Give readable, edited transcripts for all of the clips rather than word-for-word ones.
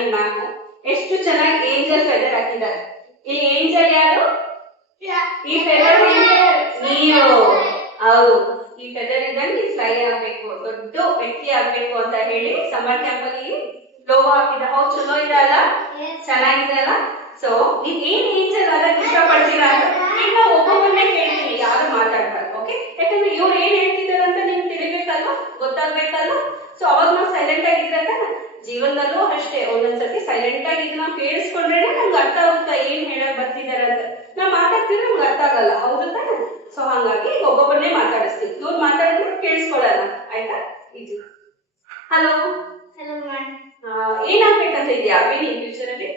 ನಿಮ್ಮ ಮ್ಯಾಮ್ ಎಷ್ಟು ಚೆನ್ನಾಗಿ ಏಂಜಲ್ ಫೆದರ್ ಹಾಕಿದ್ದಾರೆ. ಈ ಏಂಜಲ್ ಯಾರು? ಈ ಫೆದರ್ ನೀವು. ಹೌದು, ಈ ಫೆದರ್ ಇದ್ದಲ್ಲಿ ಫ್ಲೈ ಆಗ್ಬೇಕು, ದೊಡ್ಡ ವ್ಯಕ್ತಿ ಆಗ್ಬೇಕು ಅಂತ ಹೇಳಿ ಸಮ್ಮರ್ ಕ್ಯಾಂಪ್ ಅಲ್ಲಿ ಲೋಗೋ ಹಾಕಿದ. ಹೌದು, ಚಲೋ ಇದೆ ಅಲ್ಲ, ಚೆನ್ನಾಗಿದೆ ಅಲ್ಲ. ಸೊ ಈಗ ಏನ್ ಏಂಜಲ್ ಆಗಕ್ಕೆ ಇಷ್ಟಪಡ್ತೀರಾ ಅಂತ ಈಗ ಒಬ್ಬೊಬ್ಬರನ್ನೇ ಕೇಳ್ತೀನಿ, ಯಾರು ಮಾತಾಡ್ಬಾರ್ದು. ಓಕೆ, ಯಾಕಂದ್ರೆ ಇವ್ರು ಏನ್ ಹೇಳ್ತಿದಾರೆ ಅಂತ ನಿಮ್ಗೆ ತಿಳಿಬೇಕಲ್ವ, ಗೊತ್ತಾಗ್ಬೇಕಲ್ವ. ಸೊ ಅವಾಗ ನಾವು ಸೈಲೆಂಟ್ ಆಗಿದ್ರೆ ಜೀವನದಲ್ಲೂ ಅಷ್ಟೇ ಒಂದೊಂದ್ಸತಿ ಸೈಲೆಂಟ್ ಆಗಿ ಇದನ್ನ ಕೇಳಿಸ್ಕೊಂಡ್ರೆ ನಮ್ಗೆ ಅರ್ಥ ಆಗುತ್ತಾ ಏನ್ ಹೇಳಕ್ ಬರ್ತಿದಾರೆ ಅಂತ. ನಾವ್ ಮಾತಾಡ್ತಿದ್ರೆ ನಮ್ಗೆ ಅರ್ಥ ಆಗಲ್ಲ, ಹೌದು ತಾನೆ? ಸೊ ಹಾಗಾಗಿ ಒಬ್ಬೊಬ್ಬರನ್ನೇ ಮಾತಾಡಿಸ್ತೀವಿ, ಇವ್ರು ಮಾತಾಡಿದ್ರೆ ಕೇಳಿಸ್ಕೊಳ್ಳಲ್ಲ. ಆಯ್ತಾ? ಇದು ಹಲೋ Hello, ma'am. ಏನಾಗ್ಬೇಕಂತ ಇದೆಯಾ ವಿನಿ ಫ್ಯೂಚರ್ ಅಲ್ಲಿ?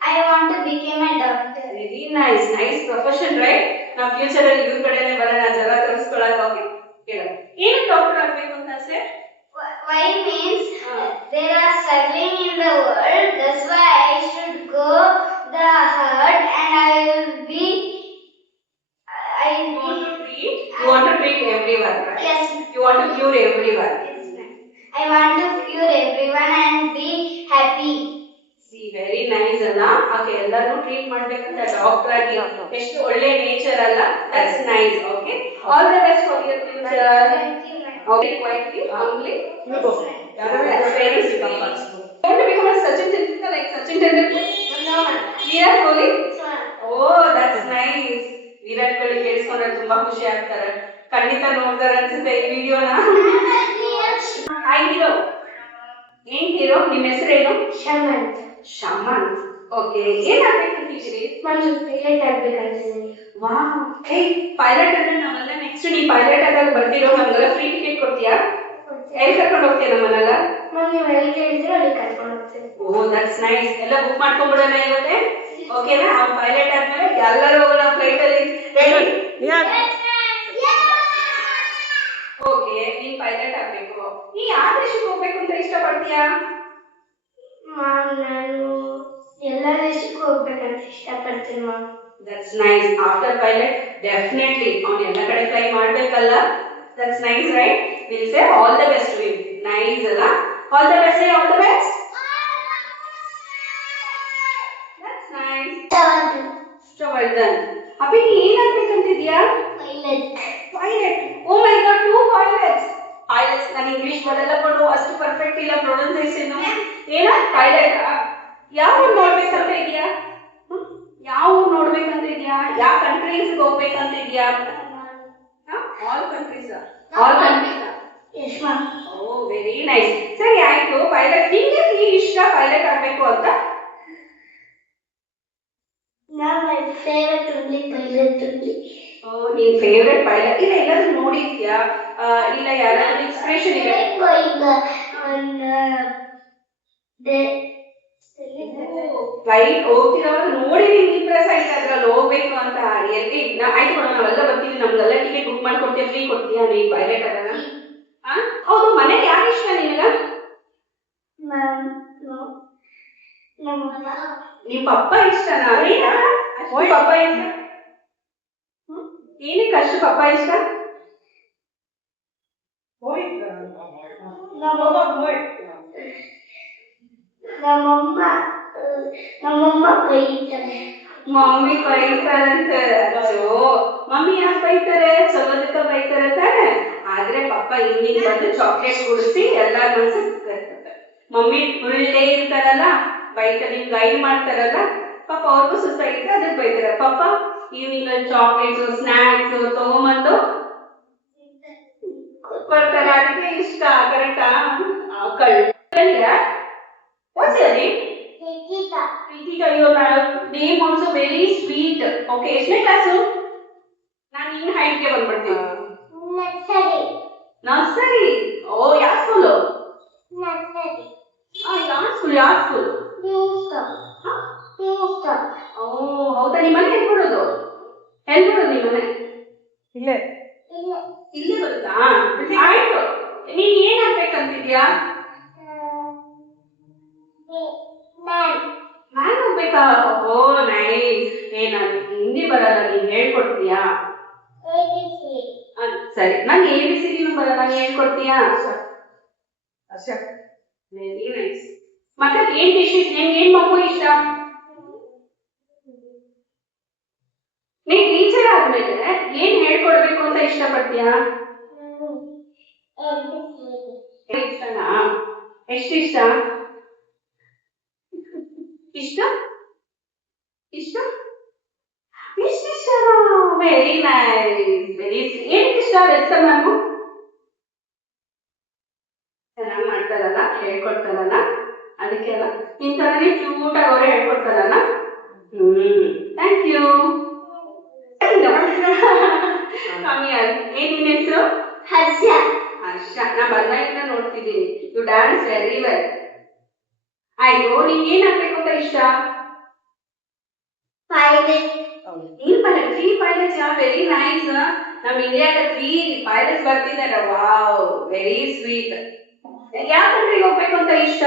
I want to become a doctor. Very nice, nice profession, right? ನಾವು ಫ್ಯೂಚರ್ ಅಲ್ಲಿ ಇವ್ರ ಕಡೆನೆ ಬರೋಣ, ಜ್ವರ ತೋರಿಸ್ಕೊಳ್ಳೋಕೆ. ಓಕೆ, ಹೇಳ ಏನು ಡಾಕ್ಟರ್ ಆಗ್ಬೇಕು ಅಂತ ಆಸೆ? Why means there are struggling in the world. That's why I should go the hurt and I will be. You want to treat everyone, right? Yes. You want to cure everyone. Yes, ma'am. I want to cure everyone and be happy. See, very nice ಅಲ್ಲ. Okay, ಎಲ್ಲರೂ treat ಮಾಡ್ಬೇಕಂತ doctor ಆಗಿ ಎಷ್ಟು ಒಳ್ಳೆ nature ಅಲ್ಲ. That's nice. Okay, all the best for your future. Thank you, ma'am. Okay, quietly, humbly. Yes, ma'am. That's very sweet. You want to become a Sachin Tendulkar like Sachin Tendulkar? No, ma'am. Virat Kohli? Yes, ma'am. Oh, that's nice. Virat Kohli ಕೇಳಿಸ್ಕೊಂಡ್ರೆ ತುಂಬಾ ಖುಷಿ ಆಗ್ತಾರೆ. ಖಂಡಿತ ನೋಡ್ತಾರೆ ಅನ್ಸುತ್ತೆ ಈ ವಿಡಿಯೋನ. Hi hero, ಏನ್ hero, ನಿಮ್ಮ ಹೆಸರೇನು? ಶಮಂತ್. ಶಮಂತ್. ಓಕೆ, ಏನಾಗ್ಬೇಕಂತಿದ್ದೀರಿ? ನಾನು ಪೈಲಟ್ ಆಗ್ಬೇಕಂತಿದ್ದೀನಿ. ವಾಹ್, ಹೇ ಪೈಲಟ್ ಅಂದ್ರೆ ನಾವೆಲ್ಲ ನೆಕ್ಸ್ಟ್ ನೀ ಪೈಲಟ್ ಆದಾಗ ಬರ್ತಿರೋ ನಮ್ಗೆಲ್ಲ ಫ್ರೀ ಟಿಕೆಟ್ ಕೊಡ್ತೀಯಾ? ಎಲ್ಲಿ ಕರ್ಕೊಂಡು ಹೋಗ್ತೀಯ ನಮ್ಮನ್ನೆಲ್ಲ? ನೀವು ಎಲ್ಲಿ ಹೇಳಿದ್ರೆ ಅಲ್ಲಿ ಕರ್ಕೊಂಡು ಹೋಗ್ತೀನಿ. ಓ, ದಟ್ಸ್ ನೈಸ್. ಎಲ್ಲ ಬುಕ್ ಮಾಡ್ಕೊಂಡ್ಬಿಡೋಣ ಇವತ್ತೇ. ಓಕೆನಾ? ಅವ್ನು ಪೈಲಟ್ ಆದ್ಮೇಲೆ ಎಲ್ಲರೂ ಹೋಗೋಣ ಫ್ಲೈಟ್ ಅಲ್ಲಿ. ರೆಡಿ? ಓಕೆ, ನೀನ್ ಪೈಲಟ್ ಆಗ್ಬೇಕು. ನೀ ಯಾವ ದೇಶಕ್ಕೆ ಹೋಗ್ಬೇಕು ಅಂತ ಇಷ್ಟಪಡ್ತೀಯಾ? ನಾನು ಎಲ್ಲ ದೇಶಕ್ಕೂ ಹೋಗ್ಬೇಕಂತ ಇಷ್ಟಪಡ್ತೀನಿ ma'am. That's nice. After pilot definitely ಅವ್ನು ಎಲ್ಲ ಕಡೆ ಫ್ಲೈ ಮಾಡ್ಬೇಕಲ್ಲ. That's nice, right? Will say all the best to him. Nice ಅಲ್ಲ? All the best, say all the best. That's nice. Shravardhan, ಅಪ್ಪಿ ನೀ ಏನಾಗ್ಬೇಕಂತಿದ್ಯಾ? Pilot. Pilot. Oh my god, 2 pilots. Pilots ನಾನು English ಬರಲ್ಲ ಕೊಡು, ಅಷ್ಟು ಪರ್ಫೆಕ್ಟ್ ಇಲ್ಲ ಪ್ರೊನೌನ್ಸಿಯೇಷನ್. ಏನ ಪೈಲಟ್? ಯಾವ ನೋಡ್ಬೇಕಂತ ಇದೆಯಾ? ಯಾವ ನೋಡ್ಬೇಕಂತ ಇದೆಯಾ? ಯಾವ ಕಂಟ್ರೀಸ್ ಹೋಗ್ಬೇಕಂತ ಇದೆಯಾ? All countries. All countries. Yes ma'am. Oh, very nice. ಸರಿ, ಆಯ್ತು. ಪೈಲಟ್ ನಿಂಗೆ ಇಷ್ಟ ಪೈಲಟ್ ಆಗ್ಬೇಕು ಅಂತ? Now my favorite only pilot only. ಓ, ನಿನ್ ಫೇವರೇಟ್ ಪೈಲಟ್ ಇಲ್ಲ ಎಲ್ಲಾದ್ರೂ ನೋಡಿದ್ಯಾ? ಇಲ್ಲ ಯಾರಾದ್ರೂ ಇನ್ಸ್ಪಿರೇಷನ್ ಇದೆ? Going on the ಫ್ಲೈಟ್ ಹೋಗ್ತಿರೋವಾಗ ನೋಡಿ ನಿಮ್ಗೆ ಇಂಪ್ರೆಸ್ ಆಯ್ತು ಅದ್ರಲ್ಲಿ ಹೋಗ್ಬೇಕು ಅಂತ. ಎಲ್ಲಿ ಆಯ್ತು ಕೊಡೋಣ, ನಾವೆಲ್ಲ ಬರ್ತೀವಿ, ನಮ್ಗೆಲ್ಲ ಟಿಕೆಟ್ ಬುಕ್ ಮಾಡ್ಕೊಡ್ತೀಯ, ಫ್ರೀ ಕೊಡ್ತೀಯಾ ನೀನ್ ಪೈಲಟ್ ಆಗೋಣ? ಹೌದು, ಮನೆಗೆ ಯಾರು ಇಷ್ಟ ನಿನಗ? ನಿಮ್ ಪಪ್ಪ ಇಷ್ಟನಾ? ಅಷ್ಟು ಪಪ್ಪ ಇಷ್ಟ? ಏನಕ್ಕೆ ಅಷ್ಟು ಪಪ್ಪ ಇಷ್ಟ? ನಮ್ಮಮ್ಮ ಬೈತಾರೆ. ಮಮ್ಮಿ ಬೈತಾರಂತೆ. ಮಮ್ಮಿ ಯಾಕೆ ಬೈತಾರೆ? ಚಲೋದಕ್ಕೆ ಬೈತಾರೆ ತಾನೆ. ಆದ್ರೆ ಪಪ್ಪ ಈವ್ನಿಂಗ್ ಬಂದು ಚಾಕ್ಲೇಟ್ ಕುಡಿಸಿ ಎಲ್ಲಾರ ಮನಸ್ಸು ಕರ್ತದೆ. ಮಮ್ಮಿ ಫುಲ್ ಡೇ ಇರ್ತಾರಲ್ಲ, ಬೈತಾರೆ, ನಿಮ್ ಗೈಡ್ ಮಾಡ್ತಾರಲ್ಲ, ಪಾಪ ಅವ್ರಿಗೂ ಸುಸ್ತಾಗಿದ್ರೆ ಅದಕ್ಕೆ ಬೈತಾರೆ. ಪಪ್ಪ ಈವ್ನಿಂಗ್ ಅಲ್ಲಿ ಚಾಕ್ಲೇಟ್ಸ್ ಸ್ನಾಕ್ಸ್ ತಗೊಂಬಂದು ಕೊಡ್ತಾರೆ, ಅದಕ್ಕೆ ಇಷ್ಟ. ಕರೆಕ್ಟಾ? What's your name? Nikita. Nikita, your name also very sweet. Okay, ಎಷ್ಟನೇ ಕ್ಲಾಸು? ನಾನು ನಿನ್ನ ಹೈಟ್ಗೆ ಬಂದ್ಬಿಡ್ತೀನಿ. Nursery. ನರ್ಸರಿ. ಓ, ಯಾವ ಸ್ಕೂಲು? Nursery. ಯಾವ ಸ್ಕೂಲ್? ಯಾವ ಸ್ಕೂಲ್? ಓ, ಹೌದಾ? ನಿಮ್ಮ ಮನೆ ಎಲ್ಲಿ ಬರೋದು? ಎಲ್ಲಿ ಬರೋದು ನಿಮ್ಮ ಮನೆ? ಇಲ್ಲೇ ಬರುತ್ತಾ? ಆಯ್ತು. ನೀನ್ ಏನ್ ಆಗ್ಬೇಕಂತಿದ್ಯಾ? ಮ್ಯಾನ್ ಹೋಗ್ಬೇಕಾ? ಓ ನೈಸ್. ನಾನು ಹಿಂದಿ ಬರಲ್ಲ, ನೀನ್ ಹೇಳ್ಕೊಡ್ತೀಯಾ? ಸರಿ, ನಂಗೆ ABCD ಬರಲ್ಲ, ನೀನ್ ಹೇಳ್ಕೊಡ್ತೀಯಾ? Very nice. ಮತ್ತೆ ಏನ್ ಡಿಶ್ ಏನ್ ಮಗು ಇಷ್ಟ? ನೀನ್ ಟೀಚರ್ ಆದ್ಮೇಲೆ ಏನ್ ಹೇಳ್ಕೊಡ್ಬೇಕು ಅಂತ ಇಷ್ಟಪಡ್ತೀಯಾ? ಇಷ್ಟನಾ? ಎಷ್ಟಿಷ್ಟ? ಇಷ್ಟ ಇಷ್ಟ ಇಷ್ಟ ವೆರಿ ನೈಸ್ ವೆರಿ ಏನಕ್ಕೆ ಇಷ್ಟ ವೆಲ್ಕಮ್ ಮ್ಯಾಮು ಚೆನ್ನಾಗಿ ಮಾಡ್ತಾರಲ್ಲ ಹೇಳ್ಕೊಡ್ತಾರಲ್ಲ ಅದಕ್ಕೆ ಅಲ್ಲ ಇಂಥವರಿಗೆ ಕ್ಯೂಟ್ ಆಗಿ ಅವರೇ ಹೇಳ್ಕೊಡ್ತಾರಲ್ಲ ಥ್ಯಾಂಕ್ ಯು ಕಮ್ಮಿ ಏನ್ ನಿನ್ನ ಹೆಸರು? ಹರ್ಷ. ಹರ್ಷ ನಾ ಬಂದಾಗಿಂದ ನೋಡ್ತಿದ್ದೀನಿ ಯು ಡ್ಯಾನ್ಸ್ ವೆರಿ ವೆಲ್ ಆಯ್ತು ನಿಂಗೆ ಏನ್ ಆಗ್ಬೇಕು ಅಂತ ಇಷ್ಟ? ಪೈಲಟ್. ನೀನ್ ಪೈಲಟ್ 3 ಪೈಲಟ್ಸ್ ಯಾ ವೆರಿ ನೈಸ್ ನಮ್ ಇಂಡಿಯಾದ 3 ಪೈಲಟ್ಸ್ ಬರ್ತಿದ್ದಾರೆ ವಾವ್ ವೆರಿ ಸ್ವೀಟ್ ಯಾವ ಕಂಟ್ರಿಗೆ ಹೋಗ್ಬೇಕು ಅಂತ ಇಷ್ಟ?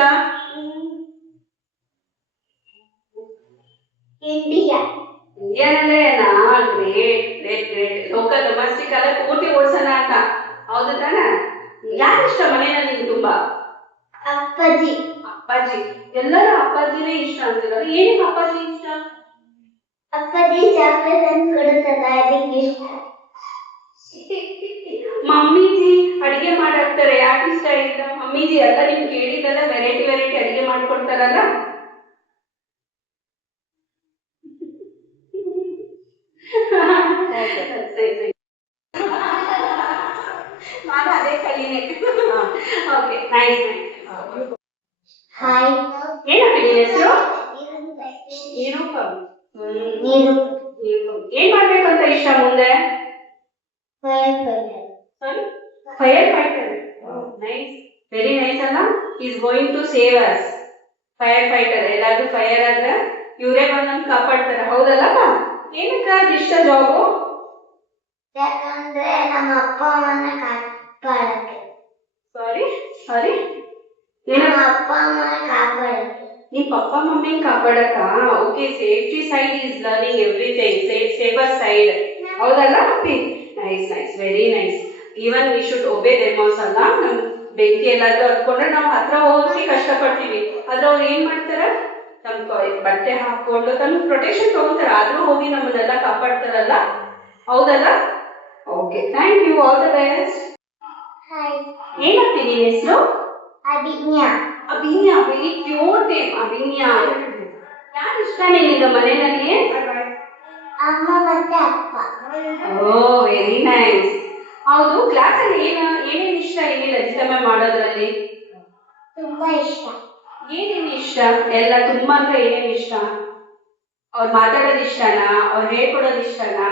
ಇಂಡಿಯಾ. ಇಂಡಿಯಾನಲ್ಲೇ ನಾ great great great local domestic ಅಲ್ಲ ಪೂರ್ತಿ ಓಡಿಸೋಣ ಅಂತ ಹೌದು ತಾನೆ? ಯಾರು ಇಷ್ಟ ಮನೆಯಲ್ಲಿ ನಿಮ್ಗೆ ತುಂಬಾ? ಅಪ್ಪಾಜಿ. ಅಪ್ಪಾಜಿ ಎಲ್ಲರೂ ಅಪ್ಪಾಜಿನೇ ಇಷ್ಟ ಅಂತಿರೋದು ಏನಕ್ಕೆ ಅಪ್ಪಾಜಿ ಇಷ್ಟ? ಅಪ್ಪಾಜಿ ಚಾಕ್ಲೇಟ್ ತಂದು ಕೊಡುತ್ತಲ್ಲ ಅದಕ್ಕೆ ಇಷ್ಟ. ಮಮ್ಮಿಜಿ ಅಡಿಗೆ ಮಾಡಾಕ್ತಾರೆ ಯಾಕೆ ಇಷ್ಟ ಇಲ್ಲ? ಮಮ್ಮಿಜಿ ಎಲ್ಲ ನಿಮ್ಗೆ ಕೇಳಿದಲ್ಲ ವೆರೈಟಿ ವೆರೈಟಿ ಅಡಿಗೆ ಮಾಡ್ಕೊಡ್ತಾರಲ್ಲ ನಾನು ಅದೇ ಕಲೀನೆ ಓಕೆ ನೈಸ್ ಹಾಯ್. ಏನಪ್ಪ ನಿನ್ನ ಹೆಸರು? ನೀರು. ಏನ್ ಮಾಡ್ಬೇಕಂತ ಇಷ್ಟ ಮುಂದೆ? Fire fighter nice very nice ಅಲ್ಲ is going to save us fire fighter ಎಲ್ಲಾದ್ರೂ ಫೈರ್ ಆದ್ರೆ ಇವರೇ ಬಂದು ನಮ್ಗೆ ಕಾಪಾಡ್ತಾರೆ ಹೌದಲ್ಲ? ಏನಕ್ಕ ಇಷ್ಟ ಜಾಬು? ಯಾಕಂದ್ರೆ ನಮ್ಮ ಅಪ್ಪ ಅಮ್ಮನ ಕಾಪಾಡಕ್ಕೆ. ಸಾರಿ ಸಾರಿ ನಮ್ಮ ಅಪ್ಪ ಅಮ್ಮನ ಕಾಪಾಡಕ್ಕೆ. ನಿಮ್ ಪಪ್ಪ ಮಮ್ಮಿನ ಕಾಪಾಡಕ okay safety side is learning everything safer side ಹೌದಲ್ಲ ಅಪ್ಪಿ? Nice nice very nice even we should ಒಬೇ them also ಅಲ್ಲ ನಮ್ ಬೆಂಕಿ ಎಲ್ಲಾದ್ರೂ ಹತ್ಕೊಂಡ್ರೆ ನಾವು ಹತ್ರ ಹೋಗೋಕೆ ಕಷ್ಟಪಡ್ತೀವಿ ಆದ್ರೆ ಅವ್ರು ಏನ್ ಮಾಡ್ತಾರ ತಮ್ಮ ಬಟ್ಟೆ ಹಾಕೊಂಡು ತಮ್ಮ ಪ್ರೊಟೆಕ್ಷನ್ ತಗೊಂತಾರ ಆದ್ರೂ ಹೋಗಿ ನಮ್ಮನ್ನೆಲ್ಲ ಕಾಪಾಡ್ತಾರಲ್ಲ ಹೌದಲ್ಲ? Okay thank you all the best. Hi. ಏನಂತೆ ನಿನ್ನ ಹೆಸರು? Abhijna. Abhinya very cute name Abhinya ಯಾರು ಇಷ್ಟ ನಿನಗೆ ಮನೆಯಲ್ಲಿ? ಅಮ್ಮ ಮತ್ತೆ ಅಪ್ಪ. ಓ ವೆರಿ ನೈಸ್ ಹೌದು ಕ್ಲಾಸಲ್ಲಿ ಏನೇನು ಇಷ್ಟ ಏನಿಲ್ಲ ರಜಿತಮ್ಮ ಮಾಡೋದ್ರಲ್ಲಿ? ತುಂಬಾ ಇಷ್ಟ. ಏನೇನು ಇಷ್ಟ? ಎಲ್ಲ ತುಂಬಾ ಅಂದ್ರೆ ಏನೇನು ಇಷ್ಟ? ಅವ್ರು ಮಾತಾಡೋದು ಇಷ್ಟನಾ? ಅವ್ರು ಹೇಳ್ಕೊಡೋದು ಇಷ್ಟನಾ?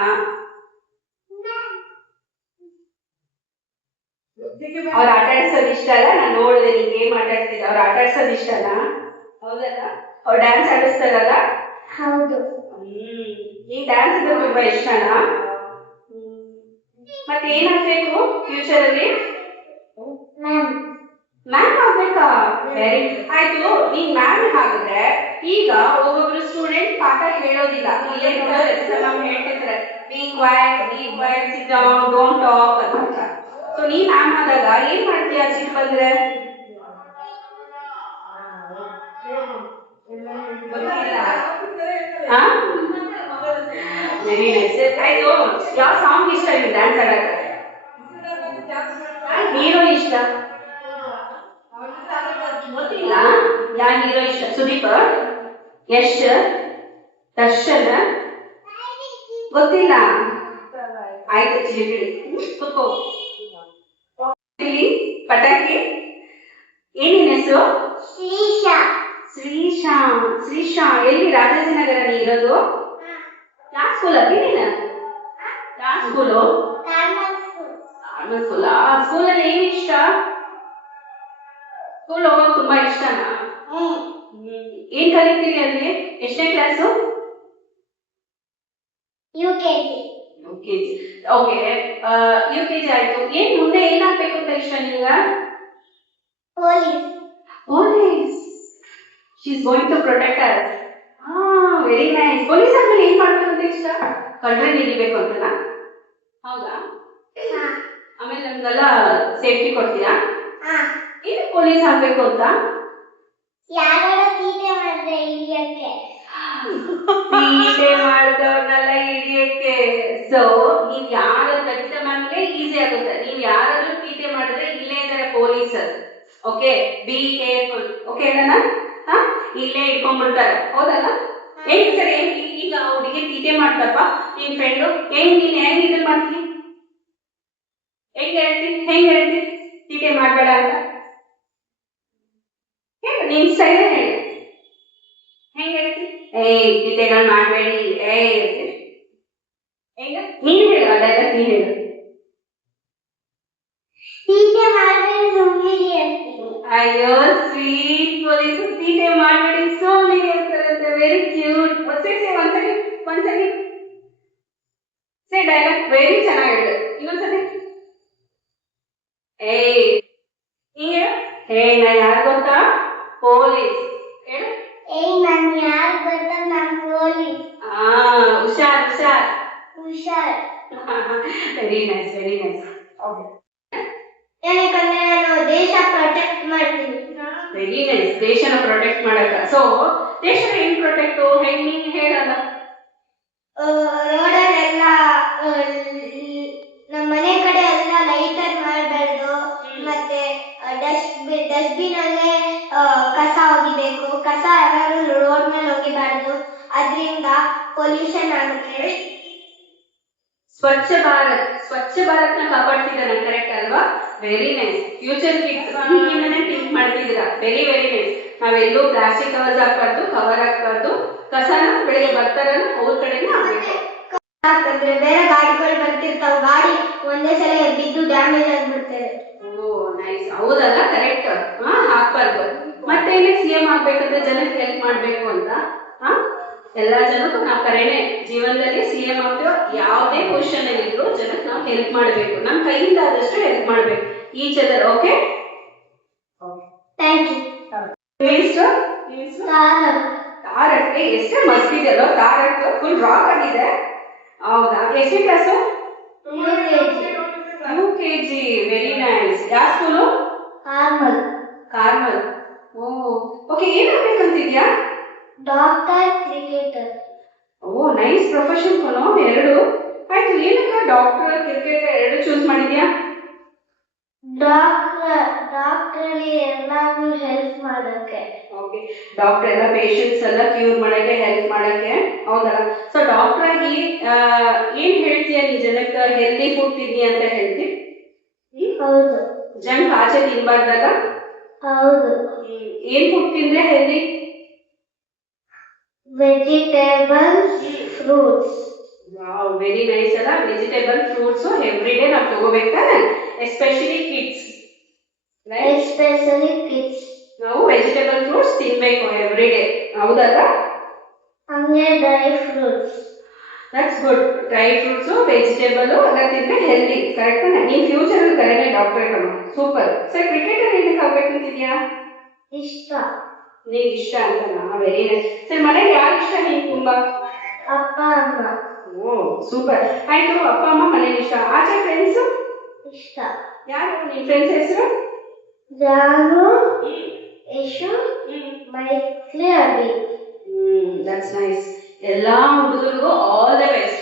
ಅವ್ರು ಆಟ ಆಡ್ಸೋದು ಇಷ್ಟ ಅಲ್ಲ ನಾನು ನೋಡಿದೆ ನೀನ್ ಗೇಮ್ ಆಟ ಆಡ್ತಿದ್ದೆ ಅವ್ರು ಆಟ ಆಡ್ಸೋದು ಇಷ್ಟನಾ? ಹೌದಲ್ಲ? ಅವ್ರು ಡ್ಯಾನ್ಸ್ ಆಡಿಸ್ತಾರಲ್ಲ? ಹೌದು. ನೀನ್ ಡ್ಯಾನ್ಸ್ ಅಂದ್ರೆ ತುಂಬಾ ಇಷ್ಟನಾ? ಮತ್ತೆ ಏನಾಗ್ಬೇಕು ಫ್ಯೂಚರ್ ಅಲ್ಲಿ? ಮ್ಯಾಮ್. ಮ್ಯಾಮ್ ಆಗ್ಬೇಕಾ? ವೆರಿ ಆಯ್ತು ನೀನ್ ಮ್ಯಾಮ್ ಆಗಿದ್ರೆ ಈಗ ಒಬ್ಬೊಬ್ರು ಸ್ಟೂಡೆಂಟ್ ಪಾಠ ಹೇಳೋದಿಲ್ಲ ಇಲ್ಲೇ ಮ್ಯಾಮ್ ಹೇಳ್ತಿರ್ತಾರೆ be quiet sit down don't talk ಅಂತ ಸೊ ನೀ ಮ್ಯಾಮ್ ಆದಾಗ ಏನ್ ಮಾಡ್ತೀಯ ಸಿಟ್ ಬಂದ್ರೆ? ವೆರಿ ನೈಸ್ ಆಯ್ತು ಯಾವ ಸಾಂಗ್ ಇಷ್ಟ ನಿಮ್ಗೆ ಡ್ಯಾನ್ಸ್ ಆಡಕ್ಕೆ? ಹೀರೋ ಇಷ್ಟ ಗೊತ್ತಿಲ್ಲ ಯಾವ ಹೀರೋ ಇಷ್ಟ? ಸುದೀಪ್, ಯಶ್, ದರ್ಶನ್ ಗೊತ್ತಿಲ್ಲ ಆಯ್ತು ಚಿಲಿಪಿಲಿ ಕುತ್ಕೋ ಪಟಾಕಿ ಏನಿನ ಹೆಸರು? ಶ್ರೀಶಾ. ಶ್ರೀಶಾ ಶ್ರೀಶಾ ಎಲ್ಲಿ ರಾಜಾಜಿನಗರ ನೀ ಇರೋದು? ಯಾವ ಸ್ಕೂಲ್ ಅಪ್ಪಿ ನೀನು? ಯಾವ ಸ್ಕೂಲು? ಸ್ಕೂಲ್ ಸ್ಕೂಲಲ್ಲಿ ಏನ್ ಇಷ್ಟ? ಸ್ಕೂಲ್ ಹೋಗೋದು ತುಂಬಾ ಇಷ್ಟನಾ? ಏನ್ ಕಲಿತೀರಿ ಅಲ್ಲಿ? ಎಷ್ಟನೇ ಕ್ಲಾಸು? ಯುಕೆಜಿ. ಓಕೆ ಯುಕೆಜಿ ಆಯ್ತು ಏನ್ ಮುಂದೆ ಏನಾಗ್ಬೇಕು ಅಂತ ಇಷ್ಟ ನಿಮ್ಗ? Police. Police she is going to protect us very nice police ಆದ್ಮೇಲೆ ಏನ್ ಮಾಡ್ಬೇಕು ಅಂತ ಇಷ್ಟ? ಕಂಟ್ರಿ ಹಿಡಿಬೇಕು ಅಂತನಾ? ಹೌದಾ? ಆಮೇಲೆ ನಮ್ಗೆಲ್ಲ ಸೇಫ್ಟಿ ಕೊಡ್ತೀರಾ? ಏನು ಪೊಲೀಸ್ ಆಗ್ಬೇಕು ಅಂತ? ಯಾರು ತೀಟೆ ಮಾಡಿದ್ರೆ ಹಿಡಿಯಕ್ಕೆ ತೀಟೆ ಮಾಡಿದವ್ರನ್ನೆಲ್ಲ ಹಿಡಿಯಕ್ಕೆ. ಸೊ ನೀವ್ ಯಾರಾದ್ರೂ ಖಚಿತ ಮಾಡಿದ್ರೆ ಈಸಿ ಆಗುತ್ತೆ. ನೀವ್ ಯಾರಾದ್ರೂ ತೀಟೆ ಮಾಡಿದ್ರೆ ಇಲ್ಲೇ ಇದಾರೆ ಪೊಲೀಸರು. Okay, be careful. ಓಕೆ ಹಾ, ಇಲ್ಲೇ ಇಟ್ಕೊಂಡ್ಬಿಡ್ತಾರೆ. ಹೌದಲ್ಲ? ಹೆಂಗ್ ಸರಿ, ಈಗ ಹುಡುಗಿ ತೀಟೆ ಮಾಡ್ತಪ್ಪ ನಿನ್ ಫ್ರೆಂಡು, ನೀನ್ ಹೆಂಗ್ ಇದನ್ ಮಾಡ್ತೀನಿ, ಹೆಂಗ್ ಹೇಳ್ತಿ ತೀಟೆ ಮಾಡ್ಬೇಡ ಅಂತ? ನಿನ್ ಸ್ಟೈಲ್ ಹೇಳಿ, ಹೆಂಗ್ ಹೇಳ್ತಿ? ತೀಟೆಗಳು ಮಾಡ್ಬೇಡಿ ಹೆಂಗ? ನೀನ್ ಹೇಳು, ಅದೆಲ್ಲ ನೀನ್ ಹೇಳು. ತೀಟೆ ಮಾಡ್ಬೇಡಿ ಸುಮ್ಮನಿರಿ ಅಂತೀನಿ. ಅಯ್ಯೋ ಸ್ವೀಟ್ ಪೊಲೀಸ್, ತೀಟೆ ಮಾಡ್ಬೇಡಿ ಸುಮ್ಮನಿರಿ ಅಂತಾರಂತೆ. Very cute. ಒಂದ್ಸರಿ ಸೇ ಡೈಲಾಗ್ ವೆರಿ ಚೆನ್ನಾಗಿ ಹೇಳು. ಇನ್ನೊಂದ್ಸತಿ ಹಿಂಗೆ ನಾ ಯಾರು ಗೊತ್ತಾ? ಪೊಲೀಸ್. ಹೇಳು. ನಾನ್ ಯಾರು ಗೊತ್ತಾ? ನಾನ್ ಪೊಲೀಸ್. ಹುಷಾರ್. Very nice. ಓಕೆ, ಯಾಕಂದ್ರೆ ನಾನು ದೇಶ ಪ್ರೊಟೆಕ್ಟ್ ಮಾಡ್ತೀನಿ. Very nice. ದೇಶನ ಪ್ರೊಟೆಕ್ಟ್ ಮಾಡಕ. ಸೊ ದೇಶನ ಹೆಂಗ್ ಪ್ರೊಟೆಕ್ಟ್, ಹೆಂಗ್ ನೀನ್ ಹೇಳಲ್ಲ? ರೋಡಲ್ಲೆಲ್ಲ ನಮ್ಮ ಮನೆ ಕಡೆ ಎಲ್ಲ ಲೈಟರ್ ಮಾಡಬಾರ್ದು. ಮತ್ತೆ ಡಸ್ಟ್ಬಿನ್ ಅಲ್ಲೇ ಕಸ ಒಗಿಬೇಕು. ಕಸ ಯಾರು ರೋಡ್ ಮೇಲೆ ಒಗಿಬಾರ್ದು, ಅದರಿಂದ ಪೊಲ್ಯೂಷನ್ ಆಗುತ್ತೆ. ಸ್ವಚ್ಛ ಭಾರತ್ನ ಕಾಪಾಡ್ತಿದ್ದಾನ. ಕರೆಕ್ಟ್ ಅಲ್ವಾ? Very nice. ಫ್ಯೂಚರ್ ಕಿಡ್ಸ್ ಈಗಿಂದನೇ ಥಿಂಕ್ ಮಾಡ್ತಿದ್ದೀರಾ. Very nice. ನಾವೆಲ್ಲೂ ಪ್ಲಾಸ್ಟಿಕ್ ಕವರ್ ಹಾಕ್ಬಾರ್ದು. ಕಸನ ಬೆಳಿಗ್ಗೆ ಬರ್ತಾರಲ್ಲ ಅವ್ರ ಕಡೆನೇ ಆಗ್ಬೇಕು. ಯಾಕಂದ್ರೆ ಬೇರೆ ಗಾಡಿಗಳು ಬರ್ತಿರ್ತಾವ, ಗಾಡಿ ಒಂದೇ ಸಲ ಬಿದ್ದು ಡ್ಯಾಮೇಜ್ ಆಗ್ಬಿಡ್ತೇವೆ. ಓ ನೈಸ್. ಹೌದಲ್ಲ, ಕರೆಕ್ಟ್. ಹಾಕ್ಬಾರ್ದು. ಮತ್ತೆ ಇಲ್ಲಿ CM ಆಗ್ಬೇಕಂದ್ರೆ ಜನಕ್ಕೆ ಹೆಲ್ಪ್ ಮಾಡ್ಬೇಕು ಅಂತ. ಎಲ್ಲಾ ಜನಕ್ಕೂ ನಾವು ಕರೆನೆ ಜೀವನದಲ್ಲಿ CM ಆಗ್ತೇವೆ. ಯಾವುದೇ ಕ್ವಶನ್ ಇದ್ರು ಜನಕ್ಕೆ ನಾವು ಹೆಲ್ಪ್ ಮಾಡ್ಬೇಕು. ನಮ್ಮ ಕೈಯಿಂದ ಆದಷ್ಟು ಹೆಲ್ಪ್ ಮಾಡ್ಬೇಕು. Each other. Okay, thank you. ತಾರಕ್ಕೆ ಎಷ್ಟೇ ಮಸ್ತ್ ಇದೆಯಲ್ಲ, ತಾರಕ್ಕೆ ಫುಲ್ ರಾಕ್ ಆಗಿದೆ. ಹೌದಾ? ಎಷ್ಟನೇ ಕ್ಲಾಸು? UKG. Very nice. ಯಾವ ಸ್ಕೂಲು? ಕಾರ್ಮಲ್. ಓಕೆ, ಏನಾಗ್ಬೇಕಂತಿದ್ಯಾ? Doctor, cricketer. Oh nice profession ಕೊನೋ. ಎರಡು ಆಯ್ತು. ಏನಕ್ಕ ಡಾಕ್ಟರ್, ಕ್ರಿಕೆಟರ್ ಎರಡು ಚೂಸ್ ಮಾಡಿದ್ಯಾ? ಡಾಕ್ಟರ್ ಎಲ್ಲಾನು ಹೆಲ್ಪ್ ಮಾಡಕ್ಕೆ. ಓಕೆ, ಡಾಕ್ಟರ್ ಎಲ್ಲ ಪೇಷಂಟ್ಸ್ ಎಲ್ಲ ಕ್ಯೂರ್ ಮಾಡಕ್ಕೆ, ಹೆಲ್ಪ್ ಮಾಡಕ್ಕೆ. ಹೌದಲ್ಲ? ಸೊ ಡಾಕ್ಟರ್ ಆಗಿ ಏನ್ ಹೇಳ್ತೀಯ ನೀ ಜನಕ್ಕೆ? ಹೆಲ್ದಿ ಫುಡ್ ತಿನ್ನಿ ಅಂತ ಹೇಳ್ತಿ. ಹೌದು. ಜಂಕ್ ಆಚೆ ತಿನ್ಬಾರ್ದಲ್ಲ? ಹೌದು. ಏನ್ ಫುಡ್ ತಿಂದ್ರೆ healthy? Vegetables, fruits. Wow, very nice ಅಲ್ಲ. ವೆಜಿಟೇಬಲ್, ಫ್ರೂಟ್ಸ್ ಎವ್ರಿ ಡೇ ನಾವು ತಗೋಬೇಕಾದ್ರೆ, ಎಸ್ಪೆಷಲಿ ಕಿಡ್ಸ್. ನಾವು ವೆಜಿಟೇಬಲ್ ಫ್ರೂಟ್ಸ್ ತಿನ್ಬೇಕು ಎವ್ರಿ ಡೇ. ಹೌದಲ್ಲ? ಹಂಗೆ dry fruits. That's good. Dry fruits, vegetable ಎಲ್ಲ ತಿಂದ್ರೆ ಹೆಲ್ದಿ. ಕರೆಕ್ಟ್ ತಾನೆ? ನೀನ್ ಫ್ಯೂಚರ್ ಅಲ್ಲಿ ಕರೆಕ್ಟ್ ಡಾಕ್ಟರ್ ಕಮ್ಮ. ಸೂಪರ್. ಸರ್ ಕ್ರಿಕೆಟರ್ ಏನಕ್ಕೆ ಆಗ್ಬೇಕಂತಿದ್ಯಾ? ಇಷ್ಟ. ನೀನ್ ಇಷ್ಟ ಅಂತನಾ? Very nice. ಸರ್ ಮನೆಗೆ ಯಾರು ಇಷ್ಟ ನೀನ್ ತುಂಬಾ? ಅಪ್ಪ ಅಮ್ಮ. ಓ ಸೂಪರ್. ಆಯ್ತು, ಅಪ್ಪ ಅಮ್ಮ ಮನೇಲಿ ಇಷ್ಟ. ಆಚೆ ಫ್ರೆಂಡ್ಸ್ ಇಷ್ಟ. ಯಾರು ನಿನ್ ಫ್ರೆಂಡ್ಸ್ ಹೆಸರು? ಜಾನು, ಯಶು, ಮೈತ್ಲಿ, ಅಭಿ. That's nice. ಎಲ್ಲಾ ಹುಡುಗರಿಗೂ ಆಲ್ ದ ಬೆಸ್ಟ್.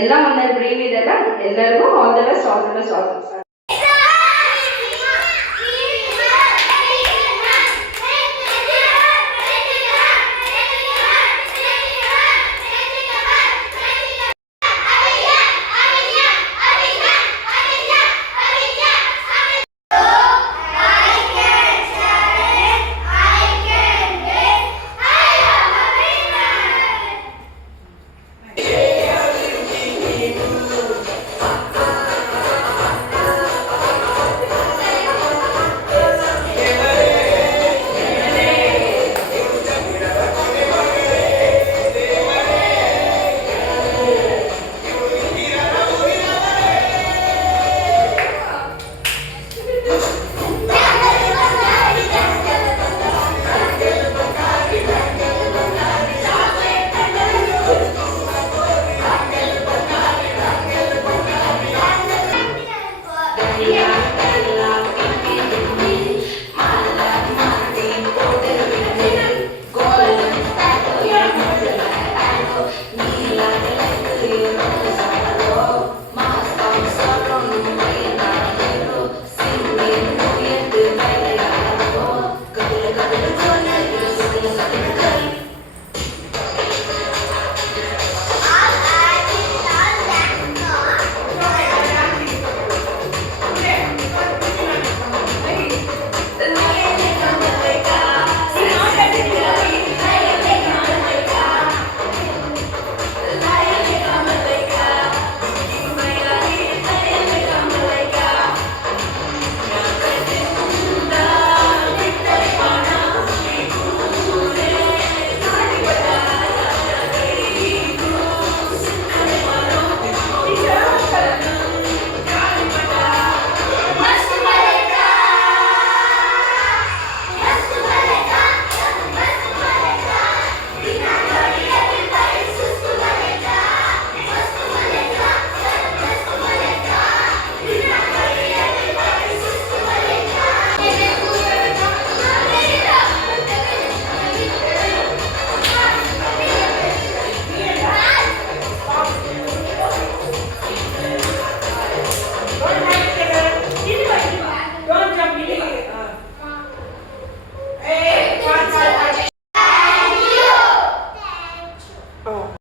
ಎಲ್ಲ ಒಂದೊಂದು ಡ್ರೀಮ್ ಇದೆಲ್ಲ. ಎಲ್ಲರಿಗೂ ಆಲ್ ದ ಬೆಸ್ಟ್.